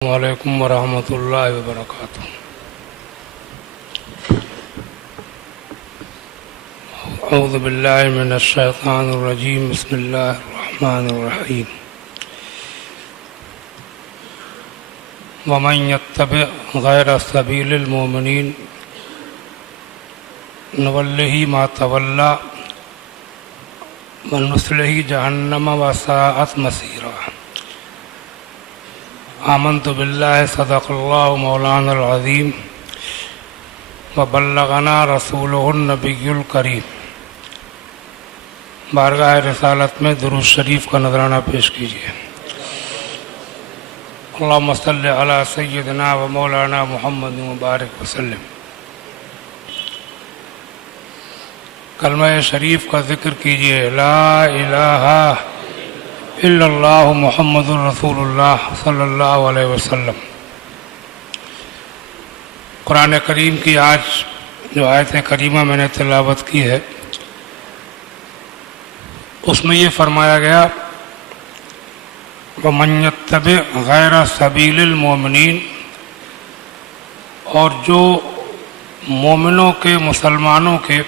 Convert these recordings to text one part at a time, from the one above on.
वालेकुम वरहमतुल्लाहि वबरकातुह। औज़ु बिल्लाहि मिनश शैतानिर रजीम। बिस्मिल्लाहिर रहमानिर रहीम। वमन यत्तबि गैर सबीलिल मोमिनीन नुवल्लिहि मा तवल्ला व नुस्लिहि जहन्नम व साअत मसीरा। आमन्तु बिल्लाहि सदक़ल्लाहु मौलानल अज़ीम व बल्लगना रसूलुहुन नबियुल करीम। बारगाह रिसालत में दुरूद शरीफ का नजराना पेश कीजिए। अल्लाहुम्मा सल्लि अला सय्यिदिना व मौलाना मुहम्मद व बारिक वसल्लम। कलमा शरीफ का जिक्र कीजिए। ला इलाहा इल्लल्लाहु मुहम्मदुर रसूलुल्लाह सल्लल्लाहु अलैहि वसल्लम। कुरान करीम की आज जो आयत करीमा मैंने तिलावत की है, उसमें ये फरमाया गया वमन यत्तबि गैर सबीलिल मोमिनीन, और जो मोमिनों के, मुसलमानों के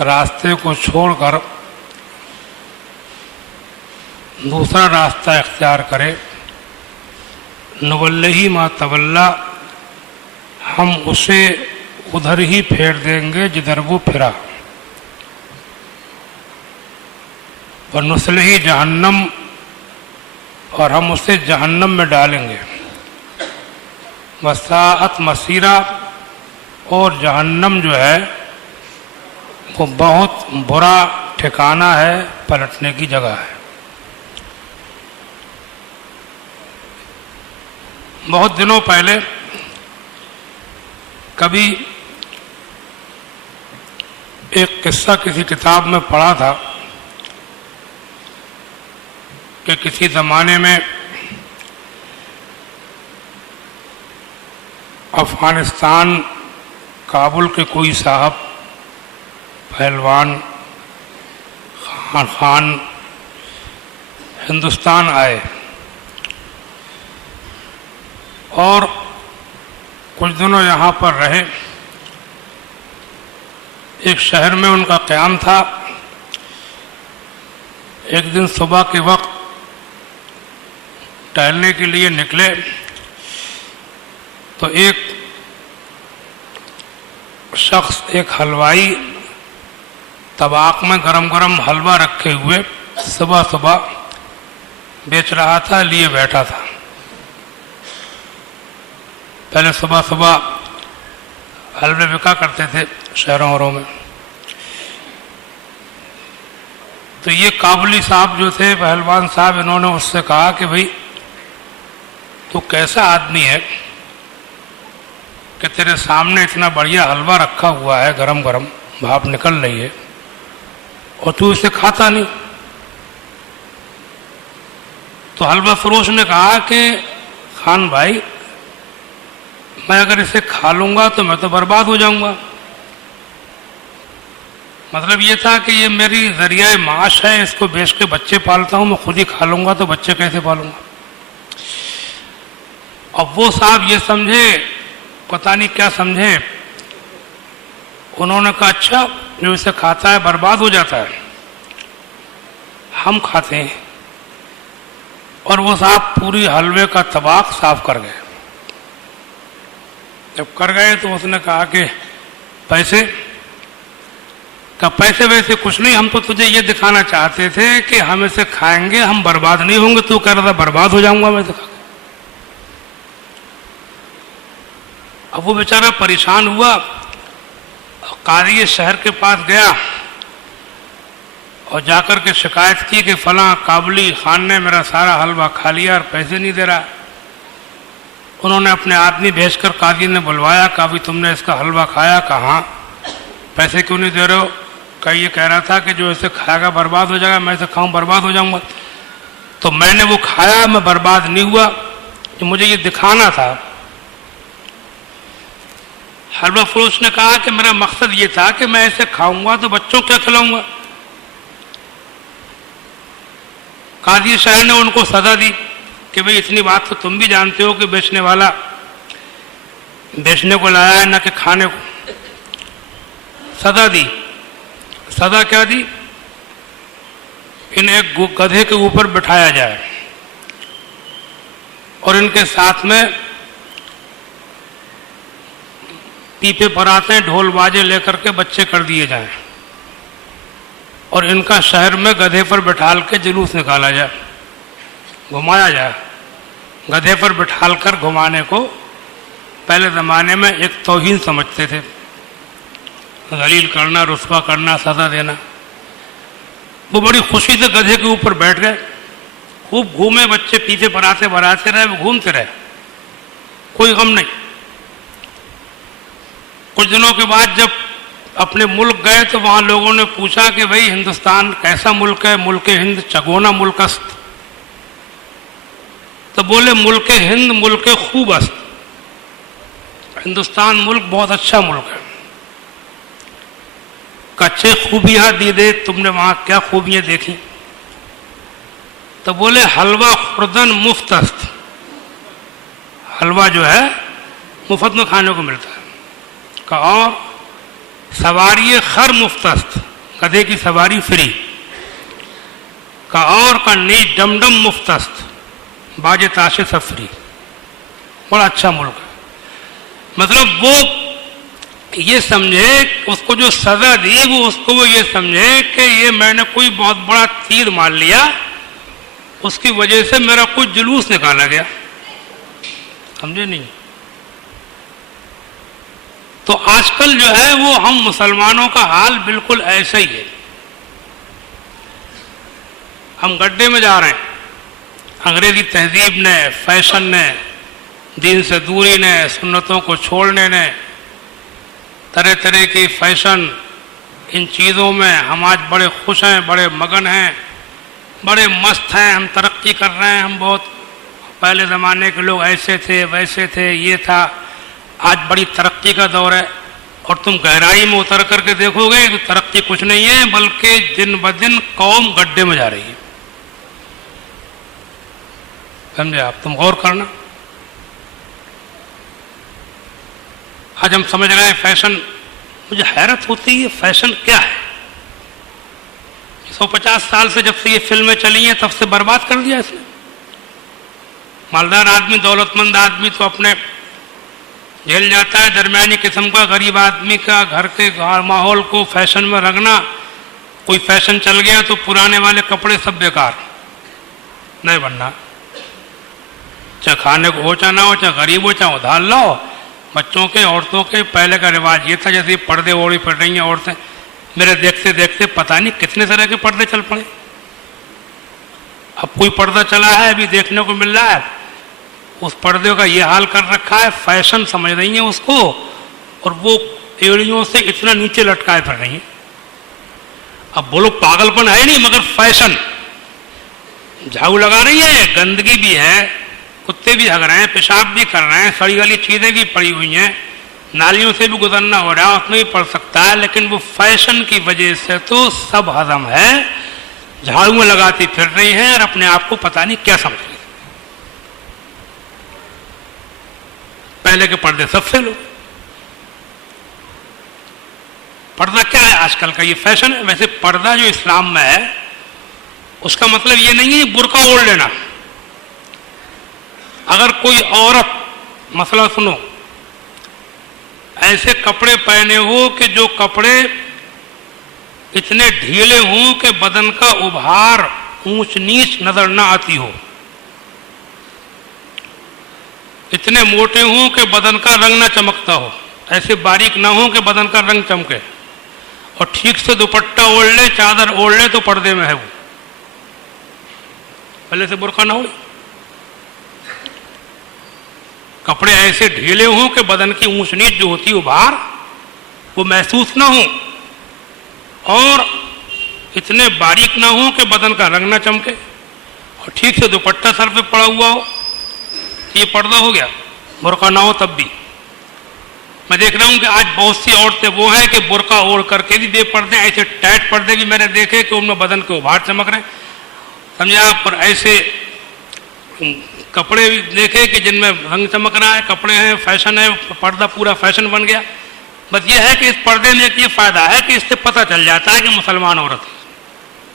रास्ते को छोड़कर दूसरा रास्ता इख्तियार करे, नुवल्लिहि मा तवल्ला, हम उसे उधर ही फेर देंगे जिधर वो फिरा, व नुस्लिहि जहन्नम, और हम उसे जहन्नम में डालेंगे, व साअत मसीरा, और जहन्नम जो है वो बहुत बुरा ठिकाना है, पलटने की जगह है। बहुत दिनों पहले कभी एक किस्सा किसी किताब में पढ़ा था कि किसी ज़माने में अफ़गानिस्तान, काबुल के कोई साहब पहलवान खान हिंदुस्तान आए और कुछ दिनों यहाँ पर रहे। एक शहर में उनका क़याम था। एक दिन सुबह के वक्त टहलने के लिए निकले तो एक शख्स, एक हलवाई, तबाक में गरम गरम हलवा रखे हुए सुबह सुबह बेच रहा था, लिए बैठा था। पहले सुबह सुबह हलवे बिका करते थे शहरों औरों में। तो ये काबुली साहब जो थे, पहलवान साहब, इन्होंने उससे कहा कि भाई तू कैसा आदमी है कि तेरे सामने इतना बढ़िया हलवा रखा हुआ है, गरम गरम भाप निकल रही है, और तू इसे खाता नहीं। तो हलवा फरोश ने कहा कि खान भाई, मैं अगर इसे खा लूंगा तो मैं तो बर्बाद हो जाऊंगा। मतलब ये था कि ये मेरी जरिया माश है, इसको बेच के बच्चे पालता हूं, मैं खुद ही खा लूंगा तो बच्चे कैसे पालूंगा। अब वो साहब ये समझे, पता नहीं क्या समझे, उन्होंने कहा अच्छा, जो इसे खाता है बर्बाद हो जाता है, हम खाते हैं। और वो साहब पूरी हलवे का तबाक साफ कर गए। जब कर गए तो उसने कहा कि पैसे का, पैसे वैसे कुछ नहीं, हम तो तुझे ये दिखाना चाहते थे कि हम इसे खाएंगे, हम बर्बाद नहीं होंगे। तू कह रहा था बर्बाद हो जाऊंगा मैं तो खा के। अब वो बेचारा परेशान हुआ, काजी शहर के पास गया और जाकर के शिकायत की कि फलां काबुली खान ने मेरा सारा हलवा खा लिया और पैसे नहीं दे रहा। उन्होंने अपने आदमी भेजकर काजी ने बुलवाया, कहा भी तुमने इसका हलवा खाया? कहाँ, पैसे क्यों नहीं दे रहे हो? कहा ये कह रहा था कि जो इसे खाएगा बर्बाद हो जाएगा, मैं इसे खाऊं बर्बाद हो जाऊंगा। तो मैंने वो खाया, मैं बर्बाद नहीं हुआ, तो मुझे ये दिखाना था। हलवा फरोश ने कहा कि मेरा मकसद ये था कि मैं इसे खाऊंगा तो बच्चों क्या खिलाऊंगा। काजी शहर ने उनको सजा दी कि भाई इतनी बात तो तुम भी जानते हो कि बेचने वाला बेचने को लाया है ना कि खाने को। सदा दी। सदा क्या दी? इन्हें एक गधे के ऊपर बिठाया जाए और इनके साथ में पीपे पराते हैं, ढोल बाजे लेकर के बच्चे कर दिए जाएं और इनका शहर में गधे पर बिठाल के जुलूस निकाला जाए, घुमाया जाए। गधे पर बिठालकर घुमाने को पहले ज़माने में एक तौहीन समझते थे, जलील करना, रुस्वा करना, सजा देना। वो बड़ी खुशी से गधे के ऊपर बैठ गए, खूब घूमे बच्चे, पीछे पराते बराते रहे, वो घूमते रहे, कोई गम नहीं। कुछ दिनों के बाद जब अपने मुल्क गए तो वहां लोगों ने पूछा कि भाई हिंदुस्तान कैसा मुल्क है? मुल्क हिंद चगोना मुल्कस्त। तो बोले मुल्क हिंद मुल्क खूबस्त। हिंदुस्तान मुल्क बहुत अच्छा मुल्क है। कच्चे खूबियां दीदे, तुमने वहां क्या खूबियां देखी? तो बोले हलवा खुर्दन मुफ्तस्त। हलवा जो है मुफ्त में खाने को मिलता है। का और सवारी खर मुफ्तस्त, गधे की सवारी फ्री। का और का नी डमडम मुफ्तस्त, बाजे ताशे सब फ्री। बड़ा अच्छा मुल्क है। मतलब वो ये समझे, उसको जो सजा दी वो उसको वो ये समझे कि ये मैंने कोई बहुत बड़ा तीर मार लिया, उसकी वजह से मेरा कोई जुलूस निकाला गया। समझे नहीं? तो आजकल जो है वो हम मुसलमानों का हाल बिल्कुल ऐसा ही है। हम गड्ढे में जा रहे हैं। अंग्रेजी तहजीब ने, फैशन ने, दीन से दूरी ने, सुन्नतों को छोड़ने ने, तरह तरह की फैशन, इन चीज़ों में हम आज बड़े खुश हैं, बड़े मगन हैं, बड़े मस्त हैं, हम तरक्की कर रहे हैं। हम बहुत, पहले ज़माने के लोग ऐसे थे, वैसे थे, ये था। आज बड़ी तरक्की का दौर है और तुम गहराई में उतर करके देखोगे तो तरक्की कुछ नहीं है, बल्कि दिन ब दिन कौम गड्ढे में जा रही है। समझे आप? तुम गौर करना। आज हम समझ रहे हैं फैशन, मुझे हैरत होती है फैशन क्या है। 150 साल से जब से ये फिल्में चली हैं तब से बर्बाद कर दिया इसने। मालदार आदमी, दौलतमंद आदमी तो अपने झेल जाता है, दरमियानी किस्म का गरीब आदमी का घर के माहौल को फैशन में रखना। कोई फैशन चल गया तो पुराने वाले कपड़े सब बेकार, नहीं बनना। चाहे खाने को हो चाहे ना हो, चाहे गरीब हो चाहे उधार लाओ। बच्चों के, औरतों के पहले का रिवाज ये था, जैसे पर्दे ओढ़ी फिर रही हैं औरतें। मेरे देखते देखते पता नहीं कितने तरह के पर्दे चल पड़े। अब कोई पर्दा चला है अभी देखने को मिल रहा है, उस पर्दे का ये हाल कर रखा है, फैशन समझ रही है उसको, और वो एड़ियों से इतना नीचे लटकाए फिर रही है। अब बोलो पागलपन है नहीं, मगर फैशन। झाड़ू लगा रही है, गंदगी भी है, कुत्ते भी हग रहे हैं, पेशाब भी कर रहे हैं, सड़ी वाली चीजें भी पड़ी हुई हैं, नालियों से भी गुजरना हो रहा है, उसमें भी पड़ सकता है। लेकिन वो फैशन की वजह से तो सब हजम है। झाड़ू में लगाती फिर रही है और अपने आप को पता नहीं क्या समझ रही है। पहले के पर्दे सब फेल हो। पर्दा क्या है आजकल का? ये फैशन है। वैसे पर्दा जो इस्लाम में है उसका मतलब ये नहीं है बुर्का ओढ़ लेना। अगर कोई औरत, मसला सुनो, ऐसे कपड़े पहने हो कि जो कपड़े इतने ढीले हों कि बदन का उभार, ऊंच नीच नजर ना आती हो, इतने मोटे हों कि बदन का रंग ना चमकता हो, ऐसे बारीक ना हो कि बदन का रंग चमके, और ठीक से दुपट्टा ओढ़ ले, चादर ओढ़ ले तो पर्दे में है वो। पहले से बुर्का ना हो। कपड़े ऐसे ढीले हों कि बदन की ऊंच नीच जो होती है उभार वो महसूस ना हो, और इतने बारीक ना हो कि बदन का रंग ना चमके, और ठीक से दुपट्टा सर पे पड़ा हुआ हो। ये पर्दा हो गया। बुर्का ना हो तब भी। मैं देख रहा हूं कि आज बहुत सी औरतें वो हैं कि बुर्का ओढ़ करके भी बेपर्दे, ऐसे टाइट पर्दे भी मैंने देखे कि उनमें बदन के उभार चमक रहे हैं। समझे आप? और ऐसे कपड़े भी देखे कि जिनमें रंग चमक रहा है, कपड़े हैं, फैशन है, पर्दा पूरा फैशन बन गया। बस ये है कि इस पर्दे में एक ये फायदा है कि इससे पता चल जाता है कि मुसलमान औरत है,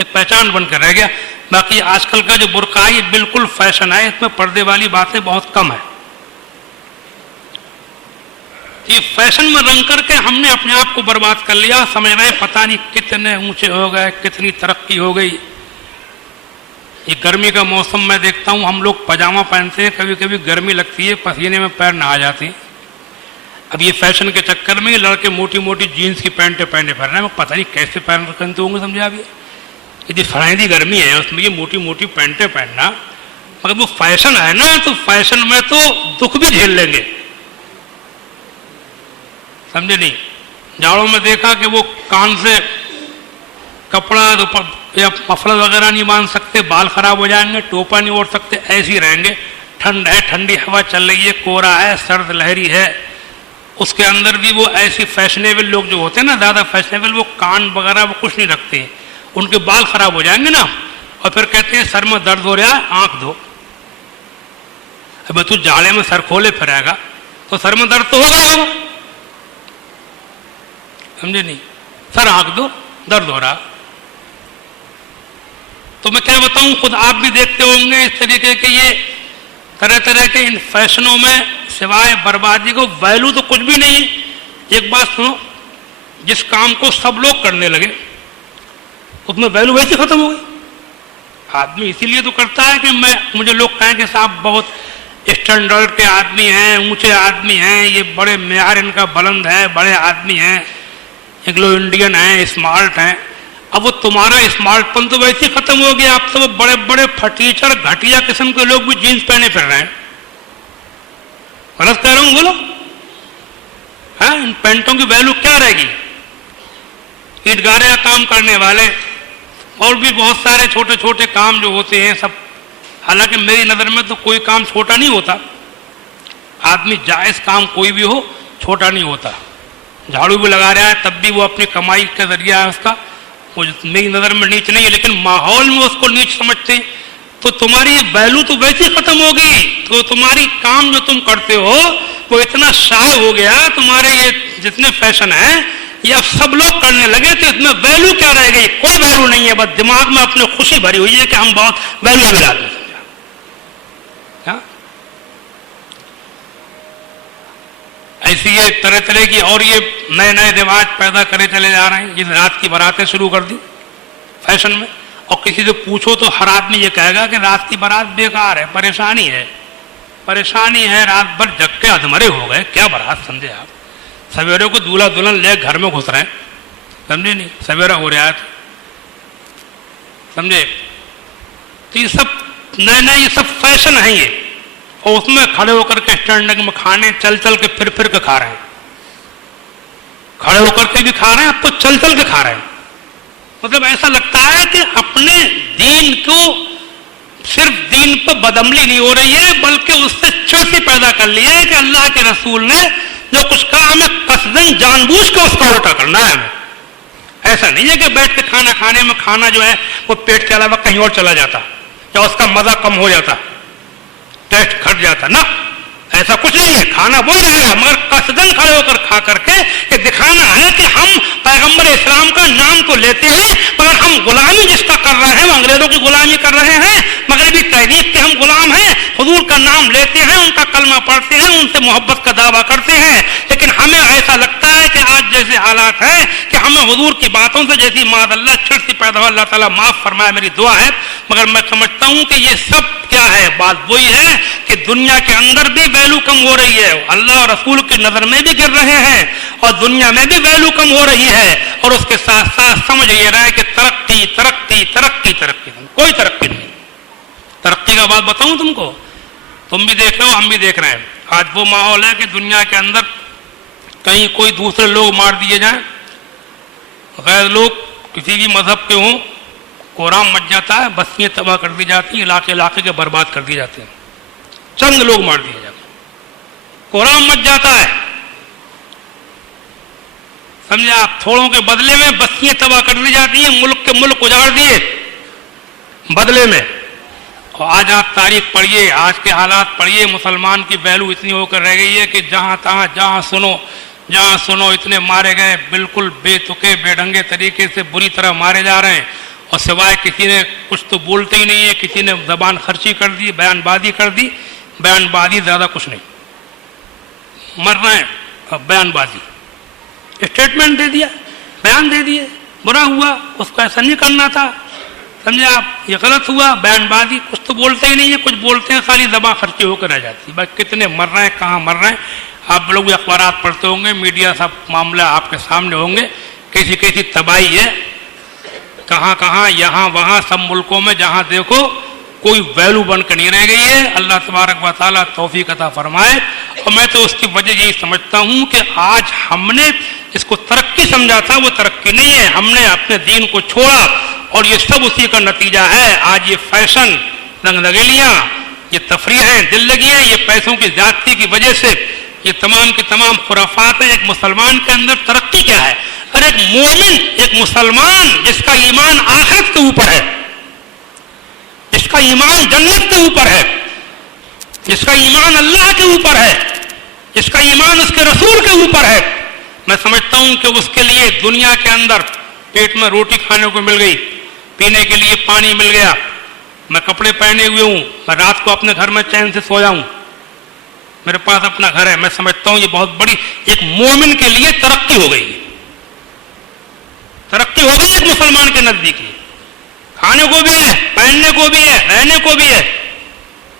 एक पहचान बनकर रह गया। बाकी आजकल का जो बुर्का है ये बिल्कुल फैशन है, इसमें पर्दे वाली बातें बहुत कम है। ये फैशन में रंग करके हमने अपने आप को बर्बाद कर लिया, समझ रहे पता नहीं कितने ऊंचे हो गए, कितनी तरक्की हो गई। ये गर्मी का मौसम मैं देखता हूँ, हम लोग पजामा पहनते हैं, कभी कभी गर्मी लगती है, पसीने में पैर नहा जाते हैं। अब ये फैशन के चक्कर में लड़के मोटी मोटी जीन्स की पैंटें पहने फिर रहे हैं, पता नहीं कैसे पहनते होंगे, समझा भी यदि फराइदी गर्मी है उसमें ये मोटी मोटी पैंटें पहनना, मगर वो फैशन है ना, तो फैशन में तो दुख भी झेल लेंगे, समझे नहीं। जाड़ों में देखा कि वो कान से कपड़ा या मफलर वगैरह नहीं बांध सकते, बाल खराब हो जाएंगे, टोपा नहीं ओढ़ सकते, ऐसे ही रहेंगे। ठंड है, ठंडी हवा चल रही है, कोहरा है, सर्द लहरी है, उसके अंदर भी वो ऐसी फैशनेबल लोग जो होते हैं ना, ज़्यादा फैशनेबल, वो कान वगैरह वो कुछ नहीं रखते हैं, उनके बाल खराब हो जाएंगे ना, और फिर कहते हैं सर में दर्द हो रहा है, आंख दो। अब तू जाड़े में सर खोले फिरेगा तो सर में दर्द तो होगा, समझे नहीं। सर आंख दो, दर्द हो रहा। तो मैं क्या बताऊं, खुद आप भी देखते होंगे इस तरीके के ये तरह तरह के इन फैशनों में सिवाय बर्बादी को वैल्यू तो कुछ भी नहीं है। एक बात सुनो, जिस काम को सब लोग करने लगे उसमें वैल्यू वैसे खत्म हो गई। आदमी इसीलिए तो करता है कि मुझे लोग कहें कि साहब बहुत स्टैंडर्ड के आदमी हैं, ऊंचे आदमी हैं, ये बड़े मेयार इनका बुलंद है, बड़े आदमी हैं, एंग्लो इंडियन हैं, स्मार्ट हैं। अब वो तुम्हारा स्मार्टपन तो वैसे खत्म हो गया, अब तो वो बड़े बड़े फटीचर घटिया किस्म के लोग भी जीन्स पहने फिर रहे हैं। गलत कह रहा हूं, बोलो। हाँ, इन पैंटों की वैल्यू क्या रहेगी? ईटगारे का काम करने वाले और भी बहुत सारे छोटे छोटे काम जो होते हैं सब, हालांकि मेरी नजर में तो कोई काम छोटा नहीं होता। आदमी जायज काम कोई भी हो छोटा नहीं होता। झाड़ू भी लगा रहा है तब भी वो अपनी कमाई का जरिया है उसका, वो मेरी नजर में नीच नहीं है, लेकिन माहौल में उसको नीच समझते हैं। तो तुम्हारी वैल्यू तो वैसे खत्म होगी। तो तुम्हारी काम जो तुम करते हो वो इतना शाह हो गया, तुम्हारे ये जितने फैशन है ये अब सब लोग करने लगे, तो इसमें वैल्यू क्या रह गई? कोई वैल्यू नहीं है। बस दिमाग में अपनी खुशी भरी हुई है कि हम बहुत वैल्यूएबल आदमी समझा। ऐसी ये तरह तरह की और ये नए नए रिवाज पैदा करे चले जा रहे हैं। जिस रात की बारातें शुरू कर दी फैशन में, और किसी से पूछो तो हर आदमी ये कहेगा कि रात की बारात बेकार है, परेशानी है, परेशानी है, रात भर जग के अधमरे हो गए। क्या बारात समझे आप? सवेरे को दूल्हा दुल्हन ले घर में घुस रहे हैं, समझे नहीं, सवेरा हो रहा है, समझे। तो ये सब नए नए ये सब फैशन है ये, और उसमें खड़े होकर के स्टैंडिंग में खाने, चल चल के फिर के खा रहे हैं। खड़े होकर के भी खा रहे हैं, अब तो चल चल के खा रहे हैं। मतलब ऐसा लगता है कि अपने दीन को सिर्फ दीन पर बदअमली नहीं हो रही है, बल्कि उससे चिढ़ पैदा कर लिया है कि अल्लाह के रसूल ने जो कुछ कहा हमें कसदन जानबूझ के उसका उल्टा करना है हमें। ऐसा नहीं है कि बैठ के खाना खाने में खाना जो है वो पेट के अलावा कहीं और चला जाता या उसका मजा कम हो जाता, टेस्ट घट जाता ना, ऐसा कुछ नहीं है। खाना वही रहेगा, मगर कसदन खड़े होकर खा करके ये दिखाना है कि हम पैगंबर इस्लाम का नाम तो लेते हैं, मगर हम गुलामी जिसका कर रहे हैं वो अंग्रेजों की गुलामी कर रहे हैं, मगरबी तहरीक के हम गुलाम हैं। हुजूर का नाम लेते हैं, उनका कलमा पढ़ते हैं, उनसे मोहब्बत का दावा करते हैं, लेकिन हमें ऐसा लगता है कि आज जैसे हालात है कि हमें हुजूर की बातों से जैसी मादअल्लाह चिढ़ पैदा हो, अल्लाह ताला माफ फरमाए, मेरी दुआ है। मगर मैं समझता हूं कि ये सब क्या है, बात वही है कि दुनिया के अंदर भी वैल्यू कम हो रही है, अल्लाह और रसूल की नजर में भी गिर रहे हैं, और दुनिया में भी वैल्यू कम हो रही है। और उसके साथ साथ समझ ये रहा है कि तरक्की तरक्की तरक्की तरक्की, कोई तरक्की नहीं। तरक्की का बात बताऊं तुमको, तुम भी देख रहे हो, हम भी देख रहे हैं। आज वो माहौल है कि दुनिया के अंदर कहीं कोई दूसरे लोग मार दिए जाएं, गैर लोग किसी भी मजहब के हों, कोराम मच जाता है, बस्तियां तबाह कर दी जाती हैं, इलाके इलाके के बर्बाद कर दिए जाते हैं, चंद लोग मार दिए जाते हैं, कोराम मच जाता है, समझे आप। थोड़ों के बदले में बस्तियां तबाह कर दी जाती हैं, मुल्क के मुल्क उजाड़ दिए बदले में। और आज आप तारीख पढ़िए, आज के हालात पढ़िए, मुसलमान की वैल्यू इतनी होकर रह गई है कि जहाँ तहाँ जहाँ सुनो इतने मारे गए, बिल्कुल बेतुके बेढंगे तरीके से बुरी तरह मारे जा रहे हैं। और सिवाय किसी ने कुछ तो बोलते ही नहीं है, किसी ने जबान खर्ची कर दी, बयानबाजी कर दी, बयानबाजी ज़्यादा कुछ नहीं, मर रहे हैं। अब बयानबाजी, स्टेटमेंट दे दिया, बयान दे दिए, बुरा हुआ, उसको ऐसा नहीं करना था, समझे आप, ये गलत हुआ, बयानबाजी, कुछ तो बोलते ही नहीं है, कुछ बोलते हैं खाली जबान खर्ची होकर रह जाती है। भाई कितने मर रहे हैं, कहाँ मर रहे हैं, आप लोग अखबारात पढ़ते होंगे, मीडिया सब मामला आपके सामने होंगे, कैसी कैसी तबाही है, कहाँ कहाँ यहाँ वहाँ सब मुल्कों में जहाँ देखो कोई वैल्यू बनकर नहीं रह गई है। अल्लाह तबारक व तआला तौफीक अता फरमाए। और मैं तो उसकी वजह यही समझता हूँ कि आज हमने इसको तरक्की समझा था, वो तरक्की नहीं है, हमने अपने दीन को छोड़ा और ये सब उसी का नतीजा है। आज ये फैशन, रंगरगेलियाँ, ये तफरीहें, दिल लगियाँ, ये पैसों की ज्यादती की वजह से ये तमाम की तमाम खुराफात है। एक मुसलमान के अंदर तरक्की क्या है? अरे एक मोमिन, एक मुसलमान जिसका ईमान आखिरत के ऊपर है, जिसका ईमान जन्नत के ऊपर है, जिसका ईमान अल्लाह के ऊपर है, जिसका ईमान उसके रसूल के ऊपर है, मैं समझता हूं कि उसके लिए दुनिया के अंदर पेट में रोटी खाने को मिल गई, पीने के लिए पानी मिल गया, मैं कपड़े पहने हुए हूं, मैं रात को अपने घर में चैन से सो जाऊं, मेरे पास अपना घर है, मैं समझता हूं ये बहुत बड़ी एक मोमिन के लिए तरक्की हो गई। तरक्की हो गई एक मुसलमान के नजदीक। खाने को भी है, पहनने को भी है, रहने को भी है,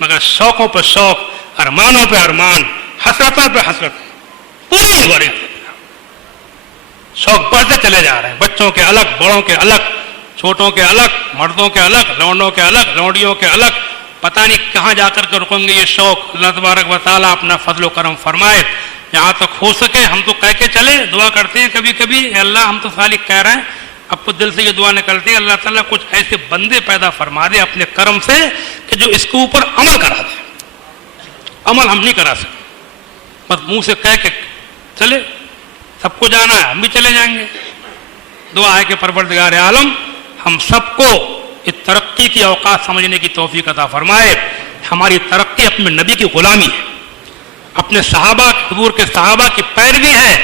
मगर शौकों पर शौक, अरमानों पे अरमान, हसरतों पे हसरत पूरी हो रही। शौक बढ़ते चले जा रहे हैं, बच्चों के अलग, बड़ों के अलग, छोटों के अलग, मर्दों के अलग, लौंडों के अलग, लौंडियों के अलग, पता नहीं कहाँ जाकर के रुकेंगे ये शौक। अल्लाह तबारक व तआला अपना फजलो करम फरमाए। जहाँ तक हो सके हम तो कह के चले, दुआ करते हैं कभी कभी, अल्लाह हम तो खाली कह रहे हैं, अब तो दिल से ये दुआ निकलती है, अल्लाह ताला कुछ ऐसे बंदे पैदा फरमा दे अपने कर्म से कि जो इसके ऊपर अमल करा दे। अमल हम नहीं करा सकते, बस मुंह से कह के चले, सबको जाना है, हम भी चले जाएंगे। दुआ है कि परवरदिगार आलम हम सबको इस तरक्की की औकात समझने की तौफीक अता फरमाए। हमारी तरक्की अपने नबी की गुलामी है, अपने सहाबा, हुजूर के सहाबा की पैरवी है।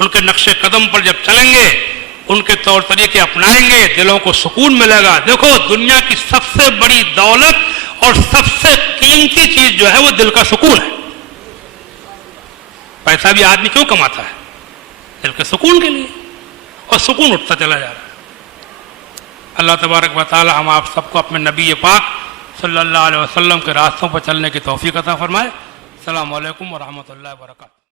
उनके नक्शे कदम पर जब चलेंगे, उनके तौर तरीके अपनाएंगे, दिलों को सुकून मिलेगा। देखो दुनिया की सबसे बड़ी दौलत और सबसे कीमती चीज जो है वो दिल का सुकून है। पैसा भी आदमी क्यों कमाता है? दिल के सुकून के लिए, और सुकून उठता चला जा रहा है। अल्लाह तबारक व तआला हम आप सबको अपने नबी पाक सल्लल्लाहु अलैहि वसल्लम के रास्तों पर चलने की तौफीक अता फरमाए। अस्सलामु अलैकुम व रहमतुल्लाहि व बरकातहू।